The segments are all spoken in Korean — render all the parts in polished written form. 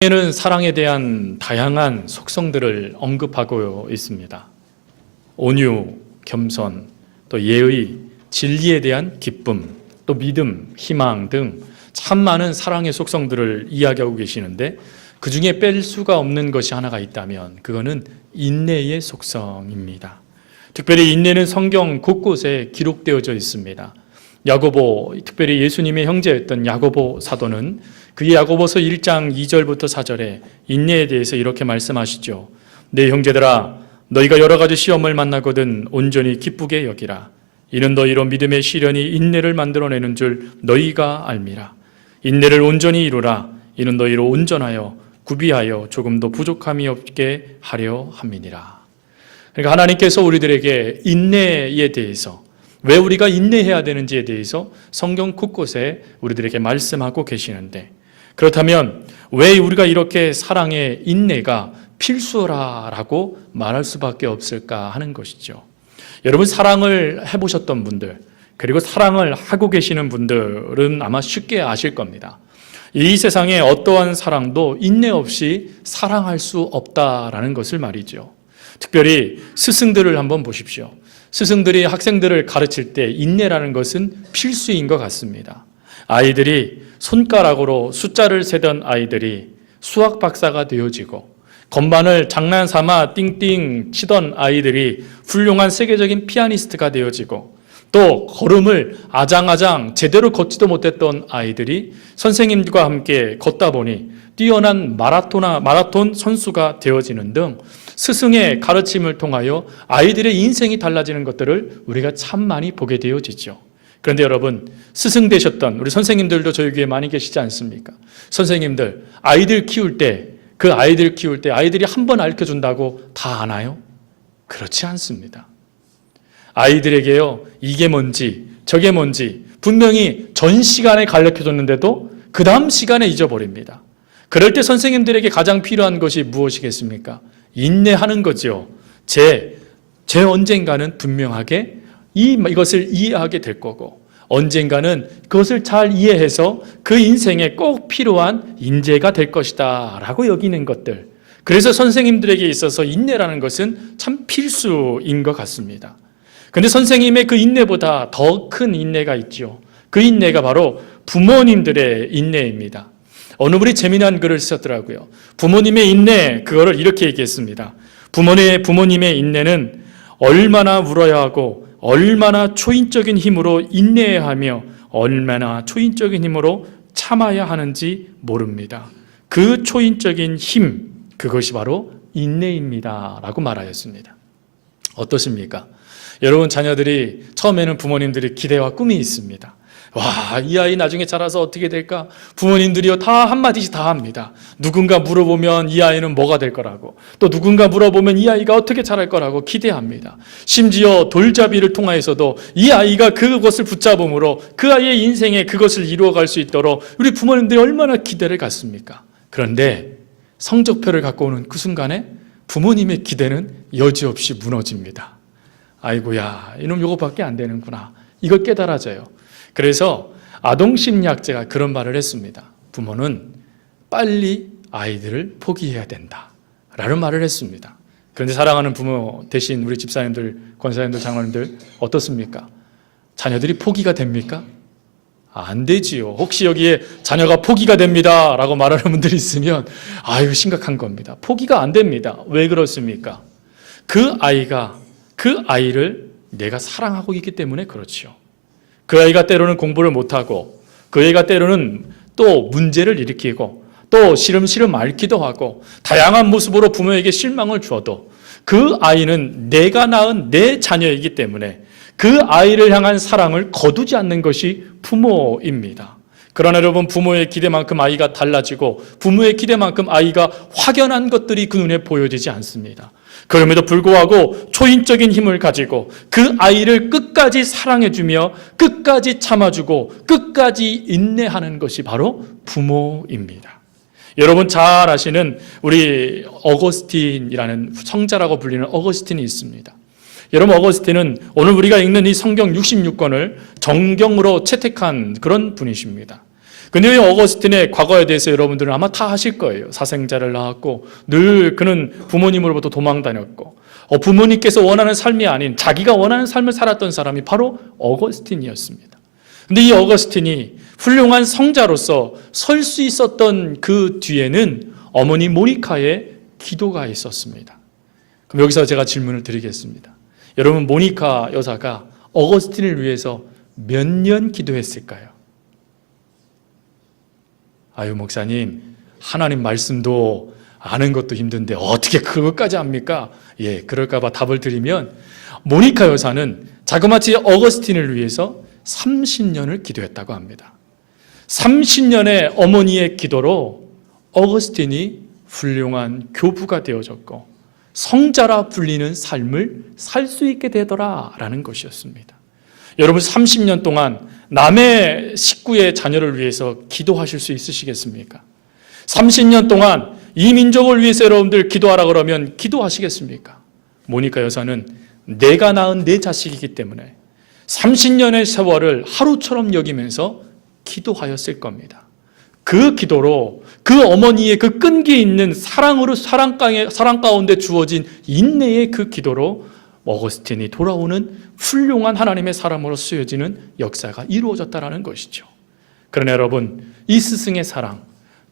에는 사랑에 대한 다양한 속성들을 언급하고 있습니다. 온유, 겸손, 또 예의, 진리에 대한 기쁨, 또 믿음, 희망 등 참 많은 사랑의 속성들을 이야기하고 계시는데 그 중에 뺄 수가 없는 것이 하나가 있다면 그거는 인내의 속성입니다. 특별히 인내는 성경 곳곳에 기록되어져 있습니다. 야고보, 특별히 예수님의 형제였던 야고보 사도는 그의 야고보서 1장 2절부터 4절에 인내에 대해서 이렇게 말씀하시죠. 내 형제들아, 너희가 여러 가지 시험을 만나거든 온전히 기쁘게 여기라. 이는 너희로 믿음의 시련이 인내를 만들어내는 줄 너희가 알미라. 인내를 온전히 이루라. 이는 너희로 온전하여 구비하여 조금도 부족함이 없게 하려 함이니라. 그러니까 하나님께서 우리들에게 인내에 대해서, 왜 우리가 인내해야 되는지에 대해서 성경 곳곳에 우리들에게 말씀하고 계시는데, 그렇다면 왜 우리가 이렇게 사랑의 인내가 필수라고 말할 수밖에 없을까 하는 것이죠. 여러분, 사랑을 해보셨던 분들, 그리고 사랑을 하고 계시는 분들은 아마 쉽게 아실 겁니다. 이 세상에 어떠한 사랑도 인내 없이 사랑할 수 없다라는 것을 말이죠. 특별히 스승들을 한번 보십시오. 스승들이 학생들을 가르칠 때 인내라는 것은 필수인 것 같습니다. 아이들이 손가락으로 숫자를 세던 아이들이 수학 박사가 되어지고, 건반을 장난삼아 띵띵 치던 아이들이 훌륭한 세계적인 피아니스트가 되어지고, 또 걸음을 아장아장 제대로 걷지도 못했던 아이들이 선생님과 함께 걷다 보니 뛰어난 마라톤 선수가 되어지는 등 스승의 가르침을 통하여 아이들의 인생이 달라지는 것들을 우리가 참 많이 보게 되어지죠. 그런데 여러분, 스승 되셨던 우리 선생님들도 저희 교회에 많이 계시지 않습니까? 선생님들, 아이들 키울 때 아이들이 한 번 가르쳐준다고 다 아나요? 그렇지 않습니다. 아이들에게요, 이게 뭔지 저게 뭔지 분명히 전 시간에 가르쳐줬는데도 그 다음 시간에 잊어버립니다. 그럴 때 선생님들에게 가장 필요한 것이 무엇이겠습니까? 인내하는 거죠. 제 언젠가는 분명하게 이것을 이해하게 될 거고, 언젠가는 그것을 잘 이해해서 그 인생에 꼭 필요한 인재가 될 것이다 라고 여기는 것들. 그래서 선생님들에게 있어서 인내라는 것은 참 필수인 것 같습니다. 그런데 선생님의 그 인내보다 더 큰 인내가 있죠. 그 인내가 바로 부모님들의 인내입니다. 어느 분이 재미난 글을 쓰셨더라고요. 부모님의 인내, 그거를 이렇게 얘기했습니다. 부모님의 인내는 얼마나 물어야 하고 얼마나 초인적인 힘으로 인내해야 하며 얼마나 초인적인 힘으로 참아야 하는지 모릅니다. 그 초인적인 힘, 그것이 바로 인내입니다 라고 말하였습니다. 어떻습니까? 여러분, 자녀들이 처음에는 부모님들이 기대와 꿈이 있습니다. 와, 이 아이 나중에 자라서 어떻게 될까? 부모님들이요, 다 한마디씩 다 합니다. 누군가 물어보면 이 아이는 뭐가 될 거라고, 또 누군가 물어보면 이 아이가 어떻게 자랄 거라고 기대합니다. 심지어 돌잡이를 통하여서도 이 아이가 그것을 붙잡음으로 그 아이의 인생에 그것을 이루어갈 수 있도록 우리 부모님들이 얼마나 기대를 갖습니까? 그런데 성적표를 갖고 오는 그 순간에 부모님의 기대는 여지없이 무너집니다. 아이고야, 이놈 요거밖에 안 되는구나, 이걸 깨달아져요. 그래서 아동심리학자가 그런 말을 했습니다. 부모는 빨리 아이들을 포기해야 된다 라는 말을 했습니다. 그런데 사랑하는 부모 대신 우리 집사님들, 권사님들, 장로님들 어떻습니까? 자녀들이 포기가 됩니까? 안 되지요. 혹시 여기에 자녀가 포기가 됩니다 라고 말하는 분들이 있으면 아유, 심각한 겁니다. 포기가 안 됩니다. 왜 그렇습니까? 그 아이를 내가 사랑하고 있기 때문에 그렇지요. 그 아이가 때로는 공부를 못하고, 그 아이가 때로는 또 문제를 일으키고, 또 시름시름 앓기도 하고, 다양한 모습으로 부모에게 실망을 주어도 그 아이는 내가 낳은 내 자녀이기 때문에 그 아이를 향한 사랑을 거두지 않는 것이 부모입니다. 그러나 여러분, 부모의 기대만큼 아이가 달라지고 부모의 기대만큼 아이가 확연한 것들이 그 눈에 보여지지 않습니다. 그럼에도 불구하고 초인적인 힘을 가지고 그 아이를 끝까지 사랑해주며 끝까지 참아주고 끝까지 인내하는 것이 바로 부모입니다. 여러분 잘 아시는 우리 어거스틴이라는 성자라고 불리는 어거스틴이 있습니다. 여러분, 어거스틴은 오늘 우리가 읽는 이 성경 66권을 정경으로 채택한 그런 분이십니다. 근데 이 어거스틴의 과거에 대해서 여러분들은 아마 다 아실 거예요. 사생자를 낳았고 늘 그는 부모님으로부터 도망 다녔고 부모님께서 원하는 삶이 아닌 자기가 원하는 삶을 살았던 사람이 바로 어거스틴이었습니다. 근데 이 어거스틴이 훌륭한 성자로서 설 수 있었던 그 뒤에는 어머니 모니카의 기도가 있었습니다. 그럼 여기서 제가 질문을 드리겠습니다. 여러분, 모니카 여사가 어거스틴을 위해서 몇 년 기도했을까요? 아유, 목사님, 하나님 말씀도 아는 것도 힘든데 어떻게 그것까지 합니까? 예, 그럴까봐 답을 드리면 모니카 여사는 자그마치 어거스틴을 위해서 30년을 기도했다고 합니다. 30년의 어머니의 기도로 어거스틴이 훌륭한 교부가 되어졌고 성자라 불리는 삶을 살 수 있게 되더라라는 것이었습니다. 여러분, 30년 동안 남의 식구의 자녀를 위해서 기도하실 수 있으시겠습니까? 30년 동안 이 민족을 위해서 여러분들 기도하라 그러면 기도하시겠습니까? 모니카 여사는 내가 낳은 내 자식이기 때문에 30년의 세월을 하루처럼 여기면서 기도하였을 겁니다. 그 기도로 그 어머니의 그 끈기 있는 사랑 가운데 주어진 인내의 그 기도로 어거스틴이 돌아오는 훌륭한 하나님의 사람으로 쓰여지는 역사가 이루어졌다는 것이죠. 그러나 여러분, 이 스승의 사랑,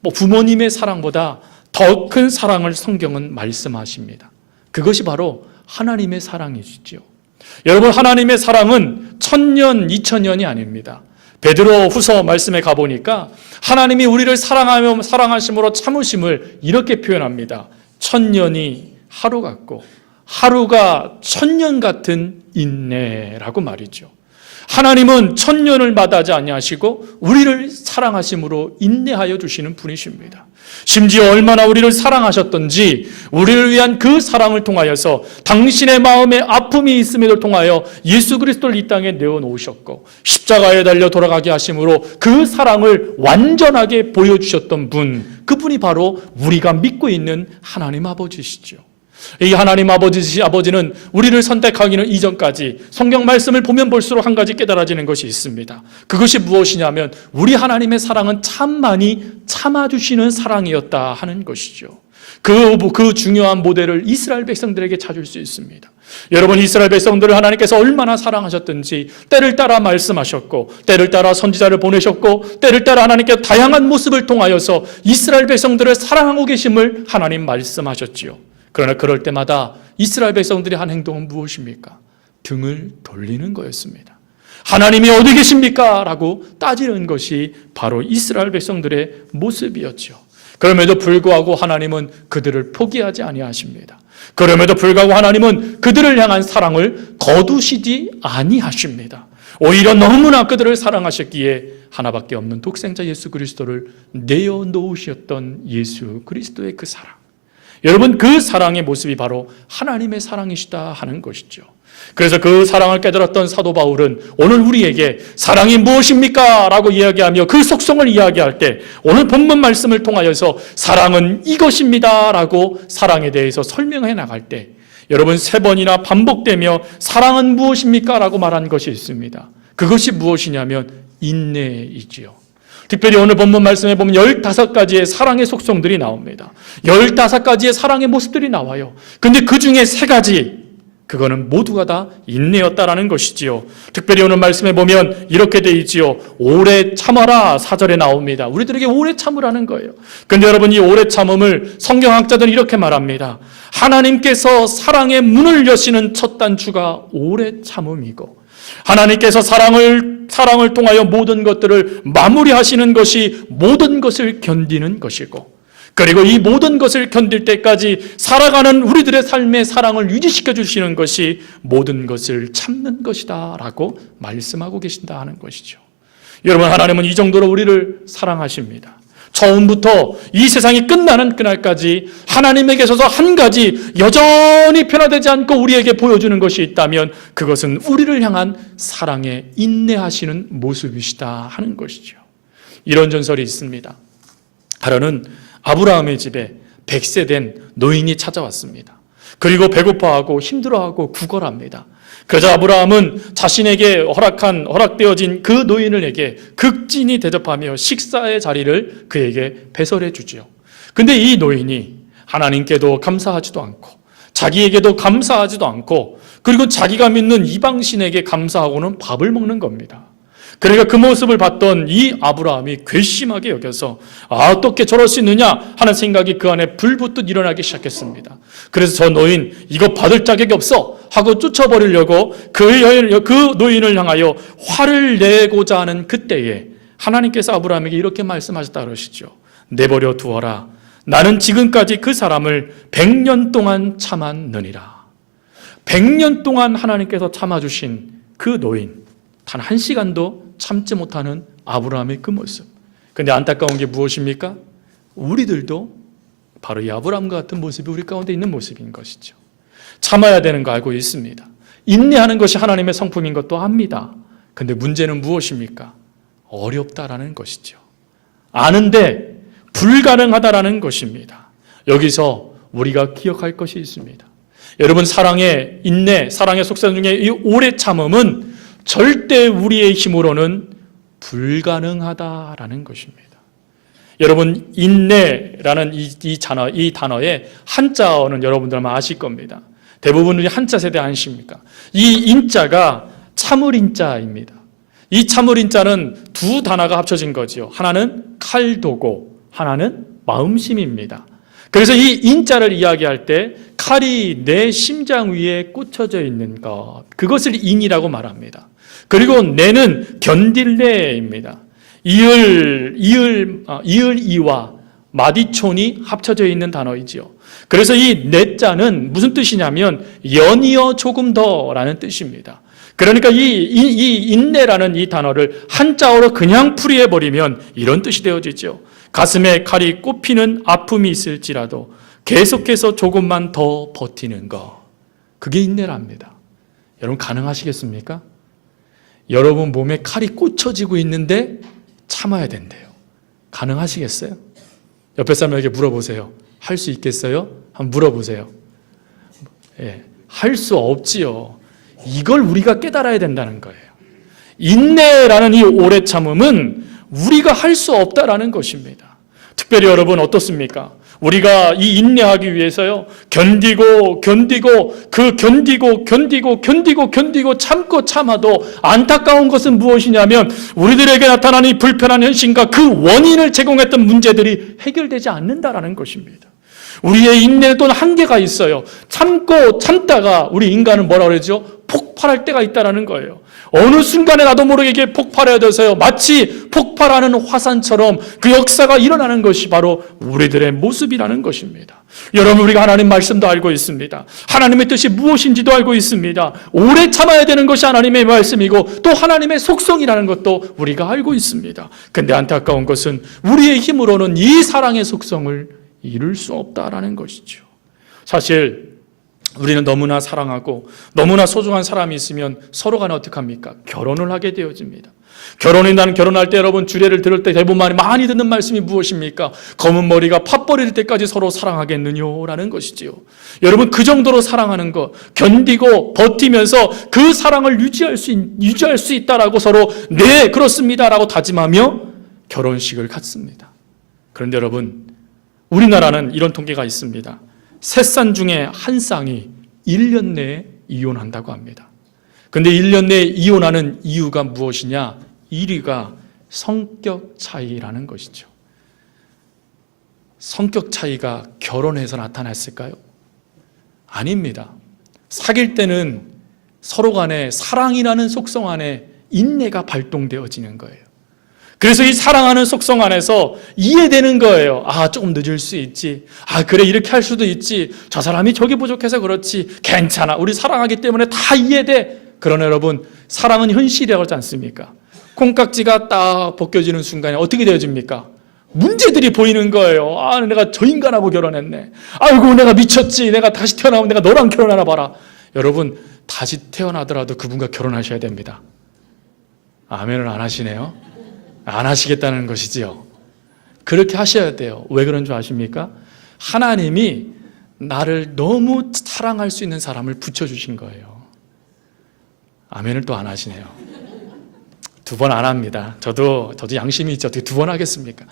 부모님의 사랑보다 더 큰 사랑을 성경은 말씀하십니다. 그것이 바로 하나님의 사랑이시죠. 여러분, 하나님의 사랑은 1000년, 2000년이 아닙니다. 베드로 후서 말씀에 가보니까 하나님이 우리를 사랑하심으로 참으심을 이렇게 표현합니다. 1000년이 하루 같고 하루가 1000년 같은 인내라고 말이죠. 하나님은 1000년을 마다하지 아니하시고 우리를 사랑하심으로 인내하여 주시는 분이십니다. 심지어 얼마나 우리를 사랑하셨던지 우리를 위한 그 사랑을 통하여서 당신의 마음에 아픔이 있음을 통하여 예수 그리스도를 이 땅에 내어놓으셨고 십자가에 달려 돌아가게 하심으로 그 사랑을 완전하게 보여주셨던 분, 그분이 바로 우리가 믿고 있는 하나님 아버지시죠. 이 하나님 아버지는 우리를 선택하기는 이전까지 성경 말씀을 보면 볼수록 한 가지 깨달아지는 것이 있습니다. 그것이 무엇이냐면 우리 하나님의 사랑은 참 많이 참아주시는 사랑이었다 하는 것이죠. 그 중요한 모델을 이스라엘 백성들에게 찾을 수 있습니다. 여러분, 이스라엘 백성들을 하나님께서 얼마나 사랑하셨든지 때를 따라 말씀하셨고 때를 따라 선지자를 보내셨고 때를 따라 하나님께서 다양한 모습을 통하여서 이스라엘 백성들을 사랑하고 계심을 하나님 말씀하셨지요. 그러나 그럴 때마다 이스라엘 백성들이 한 행동은 무엇입니까? 등을 돌리는 거였습니다. 하나님이 어디 계십니까? 라고 따지는 것이 바로 이스라엘 백성들의 모습이었죠. 그럼에도 불구하고 하나님은 그들을 포기하지 아니하십니다. 그럼에도 불구하고 하나님은 그들을 향한 사랑을 거두시지 아니하십니다. 오히려 너무나 그들을 사랑하셨기에 하나밖에 없는 독생자 예수 그리스도를 내어놓으셨던 예수 그리스도의 그 사랑, 여러분, 그 사랑의 모습이 바로 하나님의 사랑이시다 하는 것이죠. 그래서 그 사랑을 깨달았던 사도 바울은 오늘 우리에게 사랑이 무엇입니까? 라고 이야기하며 그 속성을 이야기할 때 오늘 본문 말씀을 통하여서 사랑은 이것입니다 라고 사랑에 대해서 설명해 나갈 때 여러분, 3번이나 반복되며 사랑은 무엇입니까? 라고 말한 것이 있습니다. 그것이 무엇이냐면 인내이지요. 특별히 오늘 본문 말씀에 보면 15가지의 사랑의 속성들이 나옵니다. 15가지의 사랑의 모습들이 나와요. 근데 그 중에 3가지, 그거는 모두가 다 인내였다라는 것이지요. 특별히 오늘 말씀에 보면 이렇게 돼 있지요. 오래 참아라 4절에 나옵니다. 우리들에게 오래 참으라는 거예요. 근데 여러분, 이 오래 참음을 성경학자들은 이렇게 말합니다. 하나님께서 사랑의 문을 여시는 첫 단추가 오래 참음이고 하나님께서 사랑을 통하여 모든 것들을 마무리하시는 것이 모든 것을 견디는 것이고, 그리고 이 모든 것을 견딜 때까지 살아가는 우리들의 삶의 사랑을 유지시켜 주시는 것이 모든 것을 참는 것이다 라고 말씀하고 계신다 하는 것이죠. 여러분, 하나님은 이 정도로 우리를 사랑하십니다. 처음부터 이 세상이 끝나는 그날까지 하나님에게 있어서 한 가지 여전히 변화되지 않고 우리에게 보여주는 것이 있다면 그것은 우리를 향한 사랑에 인내하시는 모습이시다 하는 것이죠. 이런 전설이 있습니다. 하루는 아브라함의 집에 100세 된 노인이 찾아왔습니다. 그리고 배고파하고 힘들어하고 구걸합니다. 그러자 아브라함은 자신에게 허락되어진 그 노인에게 극진히 대접하며 식사의 자리를 그에게 배설해 주지요. 근데 이 노인이 하나님께도 감사하지도 않고 자기에게도 감사하지도 않고 그리고 자기가 믿는 이방신에게 감사하고는 밥을 먹는 겁니다. 그러니까 그 모습을 봤던 이 아브라함이 괘씸하게 여겨서 어떻게 저럴 수 있느냐 하는 생각이 그 안에 불붙듯 일어나기 시작했습니다. 그래서 저 노인 이거 받을 자격이 없어 하고 쫓아버리려고 그 노인을 향하여 화를 내고자 하는 그때에 하나님께서 아브라함에게 이렇게 말씀하셨다 그러시죠. 내버려 두어라. 나는 지금까지 그 사람을 100년 동안 참았느니라. 100년 동안 하나님께서 참아주신 그 노인, 단 1시간도 참지 못하는 아브라함의 그 모습. 근데 안타까운 게 무엇입니까? 우리들도 바로 이 아브라함과 같은 모습이 우리 가운데 있는 모습인 것이죠. 참아야 되는 거 알고 있습니다. 인내하는 것이 하나님의 성품인 것도 압니다. 근데 문제는 무엇입니까? 어렵다라는 것이죠. 아는데 불가능하다라는 것입니다. 여기서 우리가 기억할 것이 있습니다. 여러분, 사랑의 인내, 사랑의 속성 중에 이 오래 참음은 절대 우리의 힘으로는 불가능하다라는 것입니다. 여러분, 인내라는 이 단어의 한자어는 여러분들 아마 아실 겁니다. 대부분 한자 세대 아니십니까? 이 인자가 참을인자입니다. 이 참을인자는 두 단어가 합쳐진 거지요. 하나는 칼도고 하나는 마음심입니다. 그래서 이 인자를 이야기할 때 칼이 내 심장 위에 꽂혀져 있는 것, 그것을 인이라고 말합니다. 그리고 내는 견딜래입니다. 이을이와 마디촌이 합쳐져 있는 단어이지요. 그래서 이 내자는 무슨 뜻이냐면 연이어 조금 더라는 뜻입니다. 그러니까 이 인내라는 이 단어를 한자어로 그냥 풀이해버리면 이런 뜻이 되어지죠. 가슴에 칼이 꼽히는 아픔이 있을지라도 계속해서 조금만 더 버티는 것, 그게 인내랍니다. 여러분, 가능하시겠습니까? 여러분 몸에 칼이 꽂혀지고 있는데 참아야 된대요. 가능하시겠어요? 옆에 사람에게 물어보세요. 할 수 있겠어요? 한번 물어보세요. 예, 할 수 없지요. 이걸 우리가 깨달아야 된다는 거예요. 인내라는 이 오래 참음은 우리가 할 수 없다라는 것입니다. 특별히 여러분 어떻습니까? 우리가 이 인내하기 위해서요, 견디고 참고 참아도 안타까운 것은 무엇이냐면 우리들에게 나타난 이 불편한 현실과 그 원인을 제공했던 문제들이 해결되지 않는다라는 것입니다. 우리의 인내도 한계가 있어요. 참다가 우리 인간은 뭐라 그러죠? 폭발할 때가 있다라는 거예요. 어느 순간에 나도 모르게 이게 폭발해야 돼서요, 마치 폭발하는 화산처럼 그 역사가 일어나는 것이 바로 우리들의 모습이라는 것입니다. 여러분, 우리가 하나님 말씀도 알고 있습니다. 하나님의 뜻이 무엇인지도 알고 있습니다. 오래 참아야 되는 것이 하나님의 말씀이고 또 하나님의 속성이라는 것도 우리가 알고 있습니다. 근데 안타까운 것은 우리의 힘으로는 이 사랑의 속성을 이룰 수 없다라는 것이죠. 사실 우리는 너무나 사랑하고 너무나 소중한 사람이 있으면 서로 간에 어떻게 합니까? 결혼을 하게 되어집니다. 결혼할 때 여러분 주례를 들을 때 대부분 많이 듣는 말씀이 무엇입니까? 검은 머리가 팥버릴 때까지 서로 사랑하겠느냐라는 것이지요. 여러분, 그 정도로 사랑하는 것, 견디고 버티면서 그 사랑을 유지할 수 있다라고 서로 네 그렇습니다라고 다짐하며 결혼식을 갖습니다. 그런데 여러분, 우리나라는 이런 통계가 있습니다. 3쌍 중에 1쌍이 1년 내에 이혼한다고 합니다. 그런데 1년 내에 이혼하는 이유가 무엇이냐? 1위가 성격 차이라는 것이죠. 성격 차이가 결혼해서 나타났을까요? 아닙니다. 사귈 때는 서로 간에 사랑이라는 속성 안에 인내가 발동되어지는 거예요. 그래서 이 사랑하는 속성 안에서 이해되는 거예요. 아, 조금 늦을 수 있지. 아, 그래, 이렇게 할 수도 있지. 저 사람이 저기 부족해서 그렇지. 괜찮아. 우리 사랑하기 때문에 다 이해돼. 그러나 여러분, 사랑은 현실이라고 하지 않습니까? 콩깍지가 딱 벗겨지는 순간에 어떻게 되어집니까? 문제들이 보이는 거예요. 아, 내가 저 인간하고 결혼했네. 아이고, 내가 미쳤지. 내가 다시 태어나면 내가 너랑 결혼하나 봐라. 여러분, 다시 태어나더라도 그분과 결혼하셔야 됩니다. 아멘을 안 하시네요. 안 하시겠다는 것이지요. 그렇게 하셔야 돼요. 왜 그런 줄 아십니까? 하나님이 나를 너무 사랑할 수 있는 사람을 붙여주신 거예요. 아멘을 또 안 하시네요. 2번 안 합니다. 저도 양심이 있죠. 어떻게 2번 하겠습니까?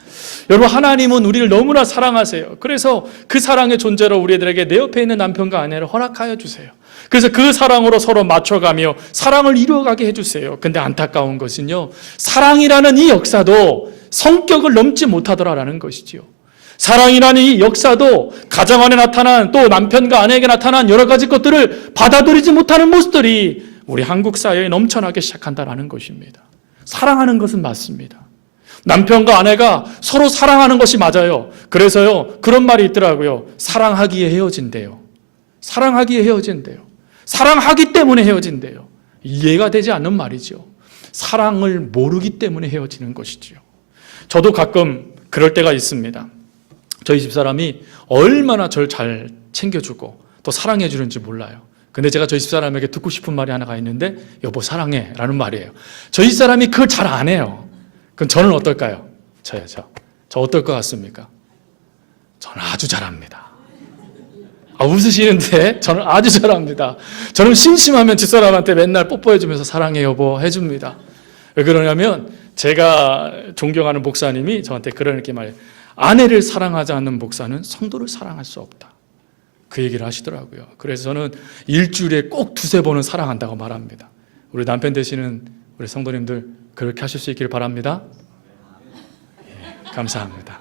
여러분, 하나님은 우리를 너무나 사랑하세요. 그래서 그 사랑의 존재로 우리들에게 내 옆에 있는 남편과 아내를 허락하여 주세요. 그래서 그 사랑으로 서로 맞춰가며 사랑을 이루어가게 해주세요. 근데 안타까운 것은요, 사랑이라는 이 역사도 성격을 넘지 못하더라라는 것이지요. 사랑이라는 이 역사도 가정 안에 나타난, 또 남편과 아내에게 나타난 여러 가지 것들을 받아들이지 못하는 모습들이 우리 한국 사회에 넘쳐나기 시작한다는 것입니다. 사랑하는 것은 맞습니다. 남편과 아내가 서로 사랑하는 것이 맞아요. 그래서요, 그런 말이 있더라고요. 사랑하기에 헤어진대요. 사랑하기에 헤어진대요. 사랑하기 때문에 헤어진대요. 이해가 되지 않는 말이죠. 사랑을 모르기 때문에 헤어지는 것이지요. 저도 가끔 그럴 때가 있습니다. 저희 집사람이 얼마나 저를 잘 챙겨주고 또 사랑해 주는지 몰라요. 근데 제가 저희 집사람에게 듣고 싶은 말이 하나가 있는데, 여보 사랑해 라는 말이에요. 저희 집사람이 그걸 잘 안 해요. 그럼 저는 어떨까요? 저 어떨 것 같습니까? 저는 아주 잘합니다. 웃으시는데 저는 아주 잘합니다. 저는 심심하면 집사람한테 맨날 뽀뽀해주면서 사랑해 여보 해줍니다. 왜 그러냐면 제가 존경하는 목사님이 저한테 그렇게 말해요. 아내를 사랑하지 않는 목사는 성도를 사랑할 수 없다. 그 얘기를 하시더라고요. 그래서 저는 일주일에 꼭 2-3번은 사랑한다고 말합니다. 우리 남편 되시는 우리 성도님들 그렇게 하실 수 있기를 바랍니다. 예, 감사합니다.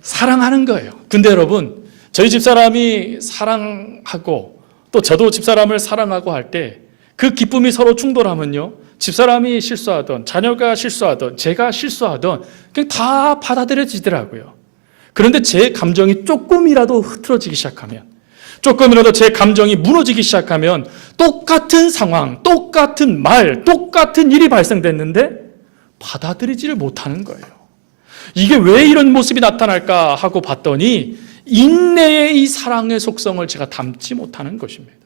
사랑하는 거예요. 근데 여러분, 저희 집사람이 사랑하고 또 저도 집사람을 사랑하고 할 때 그 기쁨이 서로 충돌하면요, 집사람이 실수하던, 자녀가 실수하던, 제가 실수하던 그냥 다 받아들여지더라고요. 그런데 제 감정이 조금이라도 흐트러지기 시작하면, 조금이라도 제 감정이 무너지기 시작하면 똑같은 상황, 똑같은 말, 똑같은 일이 발생됐는데 받아들이지를 못하는 거예요. 이게 왜 이런 모습이 나타날까 하고 봤더니 인내의 이 사랑의 속성을 제가 담지 못하는 것입니다.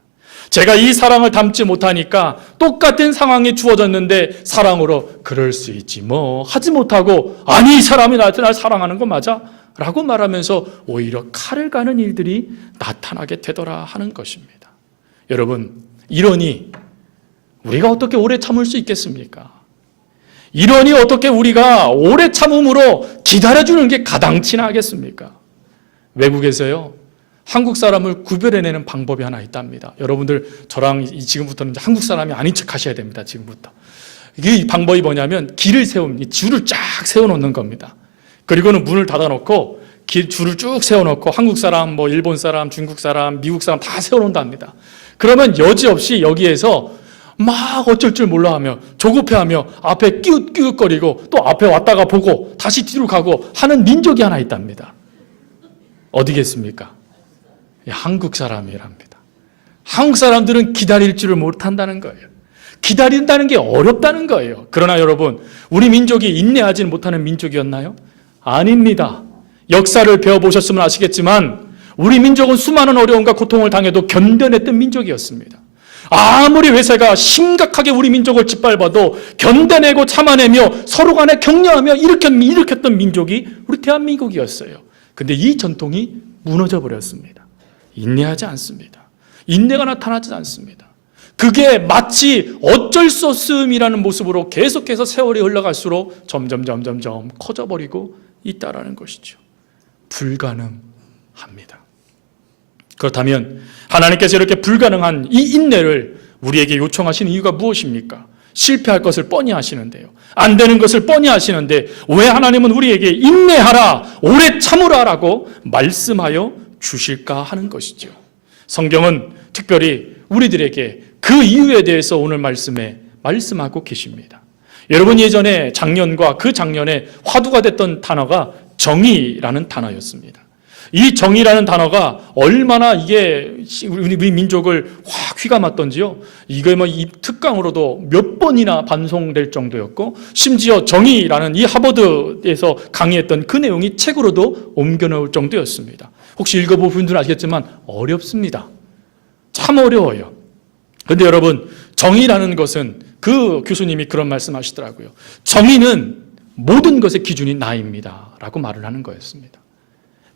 제가 이 사랑을 담지 못하니까 똑같은 상황이 주어졌는데 사랑으로 그럴 수 있지 뭐 하지 못하고, 아니 이 사람이 나한테 날 사랑하는 거 맞아? 라고 말하면서 오히려 칼을 가는 일들이 나타나게 되더라 하는 것입니다. 여러분, 이러니 우리가 어떻게 오래 참을 수 있겠습니까? 이러니 어떻게 우리가 오래 참음으로 기다려주는 게 가당치나 하겠습니까? 외국에서요, 한국 사람을 구별해내는 방법이 하나 있답니다. 여러분들 저랑 지금부터는 한국 사람이 아닌 척 하셔야 됩니다. 지금부터. 이 방법이 뭐냐면 줄을 쫙 세워놓는 겁니다. 그리고는 문을 닫아놓고 줄을 쭉 세워놓고 한국 사람, 뭐 일본 사람, 중국 사람, 미국 사람 다 세워놓는답니다. 그러면 여지없이 여기에서 막 어쩔 줄 몰라 하며 조급해하며 앞에 끼웃끼웃거리고 또 앞에 왔다가 보고 다시 뒤로 가고 하는 민족이 하나 있답니다. 어디겠습니까? 한국 사람이랍니다. 한국 사람들은 기다릴 줄을 못한다는 거예요. 기다린다는 게 어렵다는 거예요. 그러나 여러분, 우리 민족이 인내하지는 못하는 민족이었나요? 아닙니다. 역사를 배워보셨으면 아시겠지만 우리 민족은 수많은 어려움과 고통을 당해도 견뎌냈던 민족이었습니다. 아무리 외세가 심각하게 우리 민족을 짓밟아도 견뎌내고 참아내며 서로 간에 격려하며 일으켰던 민족이 우리 대한민국이었어요. 근데 이 전통이 무너져 버렸습니다. 인내하지 않습니다. 인내가 나타나지 않습니다. 그게 마치 어쩔 수 없음이라는 모습으로 계속해서 세월이 흘러갈수록 점점 커져버리고 있다라는 것이죠. 불가능합니다. 그렇다면 하나님께서 이렇게 불가능한 이 인내를 우리에게 요청하시는 이유가 무엇입니까? 실패할 것을 뻔히 아시는데요, 안 되는 것을 뻔히 아시는데 왜 하나님은 우리에게 인내하라, 오래 참으라라고 말씀하여 주실까 하는 것이죠. 성경은 특별히 우리들에게 그 이유에 대해서 오늘 말씀에 말씀하고 계십니다. 여러분, 예전에 작년과 그 작년에 화두가 됐던 단어가 정의라는 단어였습니다. 이 정의라는 단어가 얼마나 이게 우리 민족을 확 휘감았던지요. 이게 이 특강으로도 몇 번이나 반송될 정도였고, 심지어 정의라는 이 하버드에서 강의했던 그 내용이 책으로도 옮겨놓을 정도였습니다. 혹시 읽어본 분들은 아시겠지만 어렵습니다. 참 어려워요. 그런데 여러분, 정의라는 것은 그 교수님이 그런 말씀하시더라고요. 정의는 모든 것의 기준이 나입니다 라고 말을 하는 거였습니다.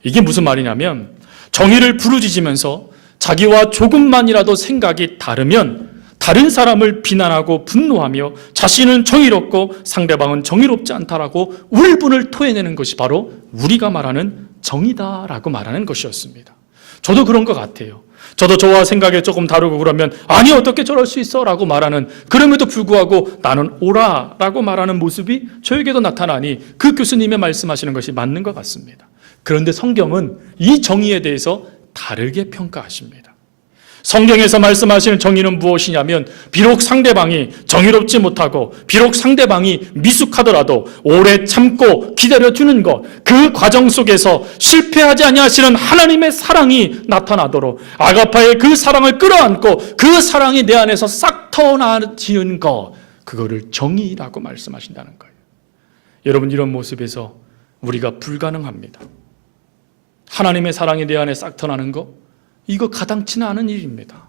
이게 무슨 말이냐면 정의를 부르짖으면서 자기와 조금만이라도 생각이 다르면 다른 사람을 비난하고 분노하며 자신은 정의롭고 상대방은 정의롭지 않다라고 울분을 토해내는 것이 바로 우리가 말하는 정의다라고 말하는 것이었습니다. 저도 그런 것 같아요. 저도 저와 생각이 조금 다르고 그러면 아니 어떻게 저럴 수 있어 라고 말하는, 그럼에도 불구하고 나는 옳아 라고 말하는 모습이 저에게도 나타나니 그 교수님의 말씀하시는 것이 맞는 것 같습니다. 그런데 성경은 이 정의에 대해서 다르게 평가하십니다. 성경에서 말씀하시는 정의는 무엇이냐면, 비록 상대방이 정의롭지 못하고 비록 상대방이 미숙하더라도 오래 참고 기다려주는 것, 그 과정 속에서 실패하지 아니하시는 하나님의 사랑이 나타나도록 아가파의 그 사랑을 끌어안고 그 사랑이 내 안에서 싹 터나지는 것, 그거를 정의라고 말씀하신다는 거예요. 여러분, 이런 모습에서 우리가 불가능합니다. 하나님의 사랑이 내 안에 싹 터나는 것, 이거 가당치는 않은 일입니다.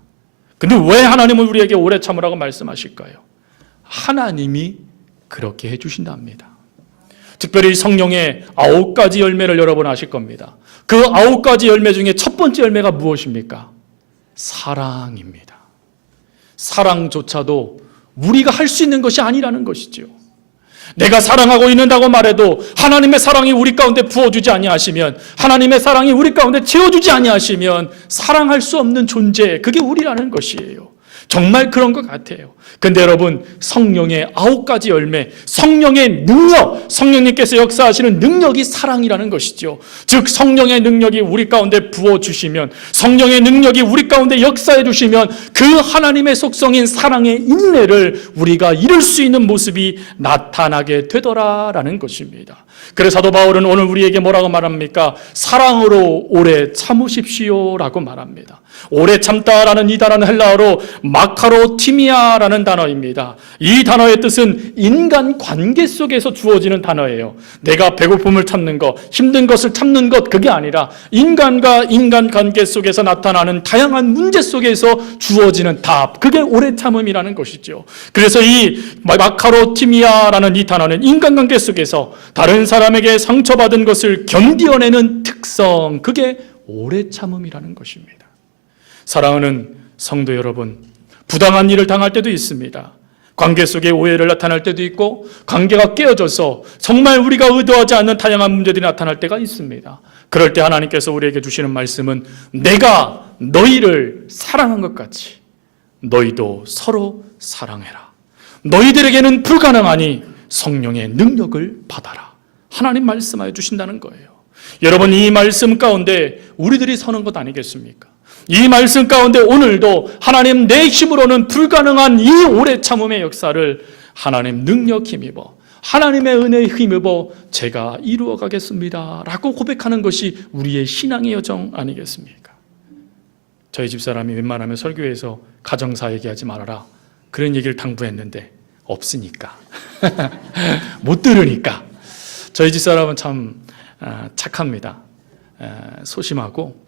근데 왜 하나님은 우리에게 오래 참으라고 말씀하실까요? 하나님이 그렇게 해주신답니다. 특별히 성령의 9가지 열매를 여러분 아실 겁니다. 그 9가지 열매 중에 첫 번째 열매가 무엇입니까? 사랑입니다. 사랑조차도 우리가 할 수 있는 것이 아니라는 것이죠. 내가 사랑하고 있는다고 말해도 하나님의 사랑이 우리 가운데 부어주지 아니하시면, 하나님의 사랑이 우리 가운데 채워주지 아니하시면 사랑할 수 없는 존재, 그게 우리라는 것이에요. 정말 그런 것 같아요. 근데 여러분, 성령의 9가지 열매, 성령의 능력, 성령님께서 역사하시는 능력이 사랑이라는 것이죠. 즉 성령의 능력이 우리 가운데 부어주시면, 성령의 능력이 우리 가운데 역사해 주시면 그 하나님의 속성인 사랑의 인내를 우리가 이룰 수 있는 모습이 나타나게 되더라라는 것입니다. 그래서 사도 바울은 오늘 우리에게 뭐라고 말합니까? 사랑으로 오래 참으십시오라고 말합니다. 오래 참다라는 이 단어는 헬라어로 마카로티미아라는 단어입니다. 이 단어의 뜻은 인간 관계 속에서 주어지는 단어예요. 내가 배고픔을 참는 것, 힘든 것을 참는 것, 그게 아니라 인간과 인간 관계 속에서 나타나는 다양한 문제 속에서 주어지는 답, 그게 오래 참음이라는 것이죠. 그래서 이 마카로티미아라는 이 단어는 인간관계 속에서 다른 사람에게 상처받은 것을 견디어내는 특성, 그게 오래 참음이라는 것입니다. 사랑하는 성도 여러분, 부당한 일을 당할 때도 있습니다. 관계 속에 오해를 나타날 때도 있고, 관계가 깨어져서 정말 우리가 의도하지 않는 다양한 문제들이 나타날 때가 있습니다. 그럴 때 하나님께서 우리에게 주시는 말씀은, 내가 너희를 사랑한 것 같이 너희도 서로 사랑해라. 너희들에게는 불가능하니 성령의 능력을 받아라. 하나님 말씀하여 주신다는 거예요. 여러분, 이 말씀 가운데 우리들이 서는 것 아니겠습니까? 이 말씀 가운데 오늘도 하나님, 내 힘으로는 불가능한 이 오래 참음의 역사를 하나님 능력 힘입어, 하나님의 은혜에 힘입어 제가 이루어 가겠습니다 라고 고백하는 것이 우리의 신앙의 여정 아니겠습니까? 저희 집사람이 웬만하면 설교에서 가정사 얘기하지 말아라, 그런 얘기를 당부했는데 없으니까 못 들으니까. 저희 집사람은 참 착합니다. 소심하고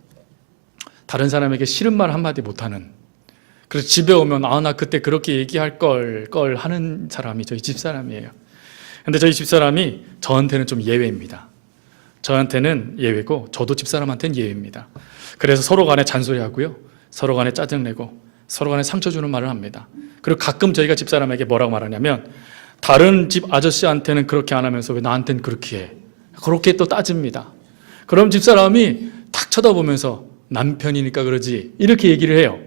다른 사람에게 싫은 말 한마디 못하는, 그래서 집에 오면 나 그때 그렇게 얘기할 걸 하는 사람이 저희 집사람이에요. 근데 저희 집사람이 저한테는 좀 예외입니다. 저한테는 예외고 저도 집사람한테는 예외입니다. 그래서 서로 간에 잔소리하고요, 서로 간에 짜증내고 서로 간에 상처 주는 말을 합니다. 그리고 가끔 저희가 집사람에게 뭐라고 말하냐면, 다른 집 아저씨한테는 그렇게 안 하면서 왜 나한테는 그렇게 해? 그렇게 또 따집니다. 그럼 집사람이 탁 쳐다보면서 남편이니까 그러지, 이렇게 얘기를 해요.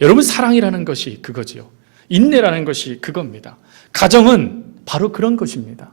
여러분, 사랑이라는 것이 그거지요. 인내라는 것이 그겁니다. 가정은 바로 그런 것입니다.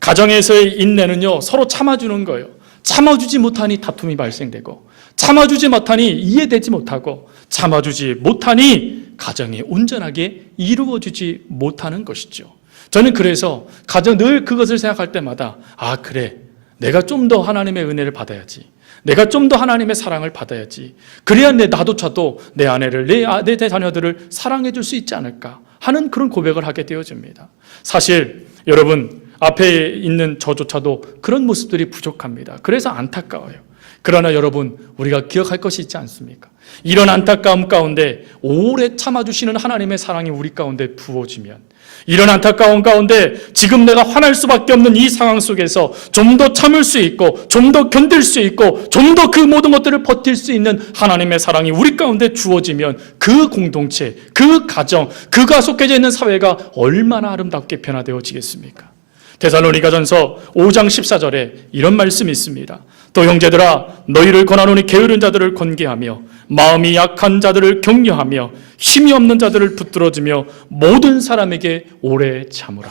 가정에서의 인내는요, 서로 참아주는 거예요. 참아주지 못하니 다툼이 발생되고, 참아주지 못하니 이해되지 못하고, 참아주지 못하니 가정이 온전하게 이루어지지 못하는 것이죠. 저는 그래서 가정 늘 그것을 생각할 때마다, 아 그래, 내가 좀 더 하나님의 은혜를 받아야지, 내가 좀 더 하나님의 사랑을 받아야지, 그래야 나조차도 내 아내를, 내 자녀들을 사랑해 줄 수 있지 않을까 하는 그런 고백을 하게 되어집니다. 사실 여러분, 앞에 있는 저조차도 그런 모습들이 부족합니다. 그래서 안타까워요. 그러나 여러분, 우리가 기억할 것이 있지 않습니까? 이런 안타까움 가운데 오래 참아주시는 하나님의 사랑이 우리 가운데 부어지면, 이런 안타까움 가운데 지금 내가 화날 수밖에 없는 이 상황 속에서 좀 더 참을 수 있고, 좀 더 견딜 수 있고, 좀 더 그 모든 것들을 버틸 수 있는 하나님의 사랑이 우리 가운데 주어지면 그 공동체, 그 가정, 그가 속해져 있는 사회가 얼마나 아름답게 변화되어지겠습니까? 데살로니가전서 5장 14절에 이런 말씀이 있습니다. 또 형제들아, 너희를 권하노니 게으른 자들을 권계하며 마음이 약한 자들을 격려하며 힘이 없는 자들을 붙들어주며 모든 사람에게 오래 참으라.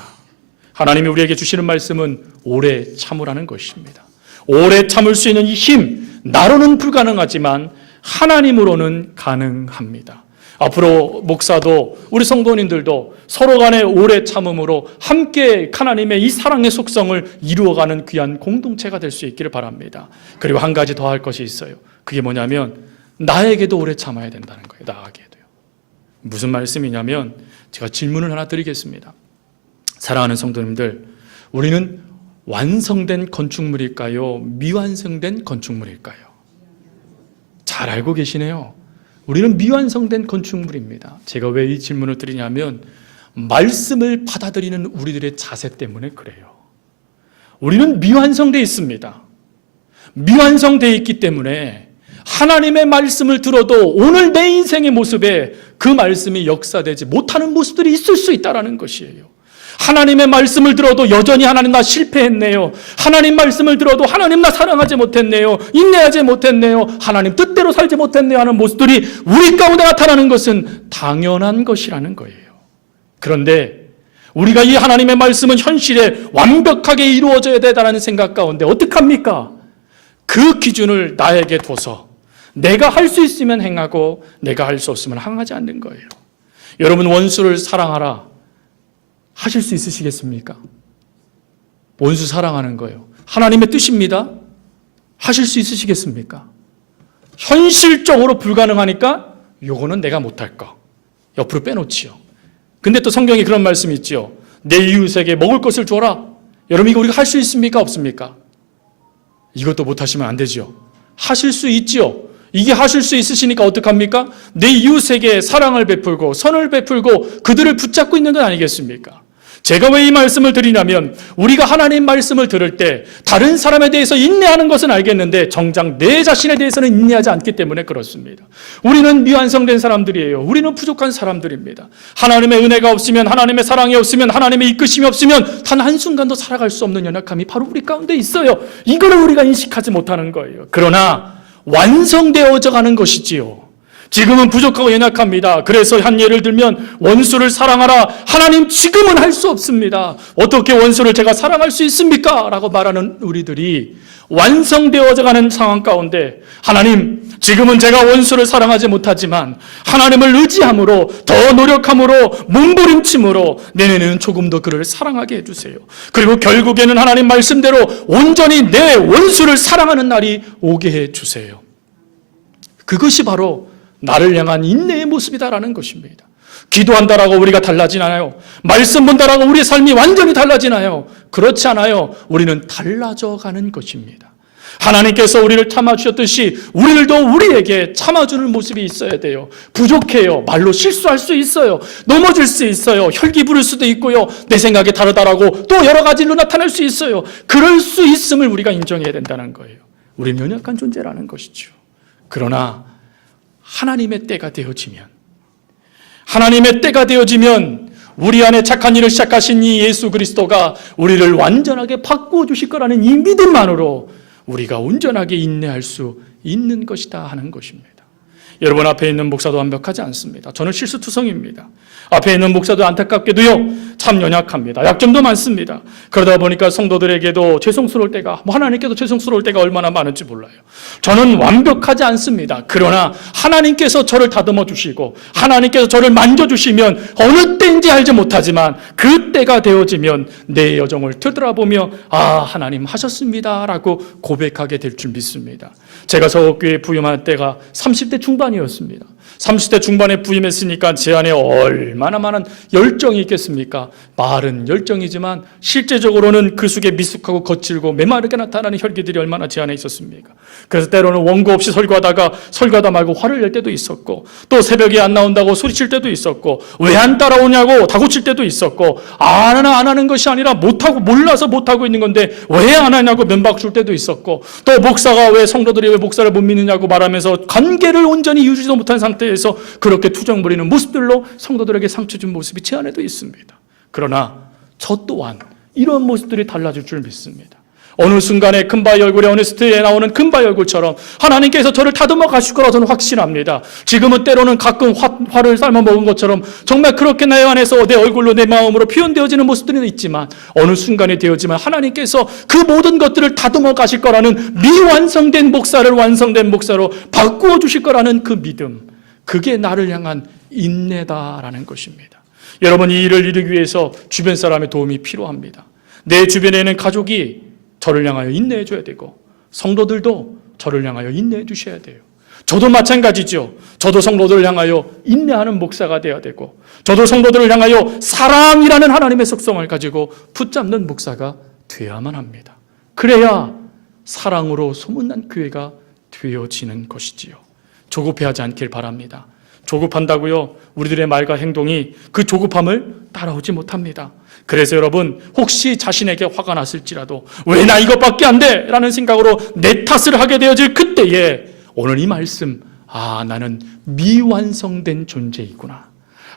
하나님이 우리에게 주시는 말씀은 오래 참으라는 것입니다. 오래 참을 수 있는 이 힘, 나로는 불가능하지만 하나님으로는 가능합니다. 앞으로 목사도 우리 성도님들도 서로 간의 오래 참음으로 함께 하나님의 이 사랑의 속성을 이루어가는 귀한 공동체가 될 수 있기를 바랍니다. 그리고 한 가지 더 할 것이 있어요. 그게 뭐냐면 나에게도 오래 참아야 된다는 거예요. 나에게도요. 무슨 말씀이냐면 제가 질문을 하나 드리겠습니다. 사랑하는 성도님들, 우리는 완성된 건축물일까요? 미완성된 건축물일까요? 잘 알고 계시네요. 우리는 미완성된 건축물입니다. 제가 왜 이 질문을 드리냐면 말씀을 받아들이는 우리들의 자세 때문에 그래요. 우리는 미완성되어 있습니다. 미완성되어 있기 때문에 하나님의 말씀을 들어도 오늘 내 인생의 모습에 그 말씀이 역사되지 못하는 모습들이 있을 수 있다는 것이에요. 하나님의 말씀을 들어도 여전히 하나님 나 실패했네요. 하나님 말씀을 들어도 하나님 나 사랑하지 못했네요. 인내하지 못했네요. 하나님 뜻대로 살지 못했네요 하는 모습들이 우리 가운데 나타나는 것은 당연한 것이라는 거예요. 그런데 우리가 이 하나님의 말씀은 현실에 완벽하게 이루어져야 되다는 생각 가운데 어떡합니까? 그 기준을 나에게 둬서 내가 할 수 있으면 행하고 내가 할 수 없으면 행하지 않는 거예요. 여러분, 원수를 사랑하라 하실 수 있으시겠습니까? 원수 사랑하는 거예요. 하나님의 뜻입니다. 하실 수 있으시겠습니까? 현실적으로 불가능하니까 요거는 내가 못할 거 옆으로 빼놓지요. 근데 또 성경에 그런 말씀이 있죠. 내 이웃에게 먹을 것을 줘라. 여러분, 이거 우리가 할 수 있습니까? 없습니까? 이것도 못하시면 안 되죠. 하실 수 있죠. 이게 하실 수 있으시니까 어떡합니까? 내 이웃에게 사랑을 베풀고 선을 베풀고 그들을 붙잡고 있는 건 아니겠습니까? 제가 왜 이 말씀을 드리냐면 우리가 하나님 말씀을 들을 때 다른 사람에 대해서 인내하는 것은 알겠는데 정작 내 자신에 대해서는 인내하지 않기 때문에 그렇습니다. 우리는 미완성된 사람들이에요. 우리는 부족한 사람들입니다. 하나님의 은혜가 없으면, 하나님의 사랑이 없으면, 하나님의 이끄심이 없으면 단 한순간도 살아갈 수 없는 연약함이 바로 우리 가운데 있어요. 이거를 우리가 인식하지 못하는 거예요. 그러나 완성되어져 가는 것이지요. 지금은 부족하고 연약합니다. 그래서 한 예를 들면 원수를 사랑하라. 하나님 지금은 할 수 없습니다. 어떻게 원수를 제가 사랑할 수 있습니까? 라고 말하는 우리들이 완성되어져 가는 상황 가운데 하나님 지금은 제가 원수를 사랑하지 못하지만 하나님을 의지함으로 더 노력함으로 몸부림침으로 내년에는 조금 더 그를 사랑하게 해주세요. 그리고 결국에는 하나님 말씀대로 온전히 내 원수를 사랑하는 날이 오게 해주세요. 그것이 바로 나를 향한 인내의 모습이다라는 것입니다. 기도한다라고 우리가 달라지나요? 말씀 본다라고 우리의 삶이 완전히 달라지나요? 그렇지 않아요. 우리는 달라져 가는 것입니다. 하나님께서 우리를 참아주셨듯이 우리들도 우리에게 참아주는 모습이 있어야 돼요. 부족해요. 말로 실수할 수 있어요. 넘어질 수 있어요. 혈기 부를 수도 있고요. 내 생각이 다르다라고 또 여러 가지로 나타날 수 있어요. 그럴 수 있음을 우리가 인정해야 된다는 거예요. 우리는 연약한 존재라는 것이죠. 그러나 하나님의 때가 되어지면 우리 안에 착한 일을 시작하신 이 예수 그리스도가 우리를 완전하게 바꾸어 주실 거라는 이 믿음만으로 우리가 온전하게 인내할 수 있는 것이다 하는 것입니다. 여러분, 앞에 있는 목사도 완벽하지 않습니다. 저는 실수투성입니다. 앞에 있는 목사도 안타깝게도요, 참 연약합니다. 약점도 많습니다. 그러다 보니까 성도들에게도 죄송스러울 때가, 하나님께도 죄송스러울 때가 얼마나 많은지 몰라요. 저는 완벽하지 않습니다. 그러나 하나님께서 저를 다듬어 주시고 하나님께서 저를 만져주시면 어느 때인지 알지 못하지만 그 때가 되어지면 내 여정을 되돌아보며 하나님 하셨습니다 라고 고백하게 될 줄 믿습니다. 제가 서울교회 부임할 때가 30대 중반이었습니다. 30대 중반에 부임했으니까 제 안에 얼마나 많은 열정이 있겠습니까? 말은 열정이지만 실제적으로는 그 속에 미숙하고 거칠고 메마르게 나타나는 혈기들이 얼마나 제 안에 있었습니까? 그래서 때로는 원고 없이 설교하다 말고 화를 낼 때도 있었고, 또 새벽에 안 나온다고 소리칠 때도 있었고, 왜 안 따라오냐고 다구칠 때도 있었고, 안 하는 것이 아니라 못하고 몰라서 못하고 있는 건데 왜 안 하냐고 면박 줄 때도 있었고, 또 목사가 왜 성도들이 왜 목사를 못 믿느냐고 말하면서 관계를 온전히 이루지도 못한 상태에서 그렇게 투정 부리는 모습들로 성도들에게 상처 준 모습이 제 안에도 있습니다. 그러나 저 또한 이런 모습들이 달라질 줄 믿습니다. 어느 순간에 금바위 얼굴에 어니스트에 나오는 금바위 얼굴처럼 하나님께서 저를 다듬어 가실 거라 저는 확신합니다. 지금은 때로는 가끔 화를 삶아 먹은 것처럼 정말 그렇게 내 안에서 내 얼굴로 내 마음으로 표현되어지는 모습들이 있지만 어느 순간에 되어지만 하나님께서 그 모든 것들을 다듬어 가실 거라는 미완성된 목사를 완성된 목사로 바꾸어 주실 거라는 그 믿음, 그게 나를 향한 인내다라는 것입니다. 여러분, 이 일을 이루기 위해서 주변 사람의 도움이 필요합니다. 내 주변에 있는 가족이 저를 향하여 인내해 줘야 되고, 성도들도 저를 향하여 인내해 주셔야 돼요. 저도 마찬가지죠. 저도 성도들을 향하여 인내하는 목사가 되어야 되고, 저도 성도들을 향하여 사랑이라는 하나님의 속성을 가지고 붙잡는 목사가 되어야만 합니다. 그래야 사랑으로 소문난 교회가 되어지는 것이지요. 조급해하지 않길 바랍니다. 조급한다고요, 우리들의 말과 행동이 그 조급함을 따라오지 못합니다. 그래서 여러분, 혹시 자신에게 화가 났을지라도 왜 나 이것밖에 안 돼? 라는 생각으로 내 탓을 하게 되어질 그때에 오늘 이 말씀, 나는 미완성된 존재이구나,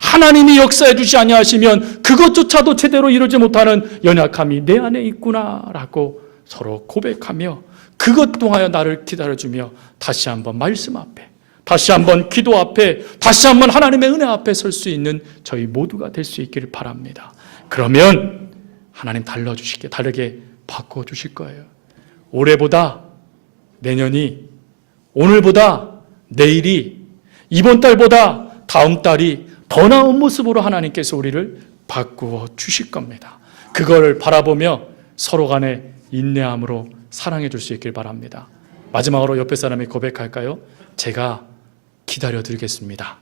하나님이 역사해 주지 아니하시면 그것조차도 제대로 이루지 못하는 연약함이 내 안에 있구나 라고 서로 고백하며 그것 통하여 나를 기다려주며 다시 한번 말씀 앞에, 다시 한번 기도 앞에, 다시 한번 하나님의 은혜 앞에 설 수 있는 저희 모두가 될 수 있기를 바랍니다. 그러면 하나님 다르게 바꿔주실 거예요. 올해보다 내년이, 오늘보다 내일이, 이번 달보다 다음 달이 더 나은 모습으로 하나님께서 우리를 바꾸어 주실 겁니다. 그걸 바라보며 서로 간에 인내함으로 사랑해 줄 수 있길 바랍니다. 마지막으로 옆에 사람이 고백할까요? 제가 기다려 드리겠습니다.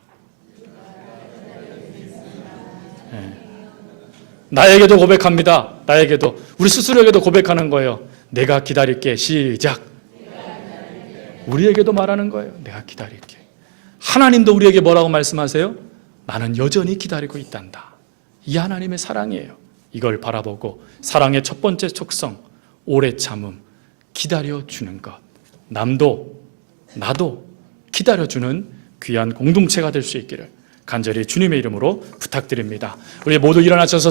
나에게도 고백합니다. 나에게도, 우리 스스로에게도 고백하는 거예요. 내가 기다릴게. 시작. 우리에게도 말하는 거예요. 내가 기다릴게. 하나님도 우리에게 뭐라고 말씀하세요? 나는 여전히 기다리고 있단다. 이 하나님의 사랑이에요. 이걸 바라보고 사랑의 첫 번째 속성, 오래 참음, 기다려주는 것. 남도 나도 기다려주는 귀한 공동체가 될 수 있기를 간절히 주님의 이름으로 부탁드립니다. 우리 모두 일어나셔서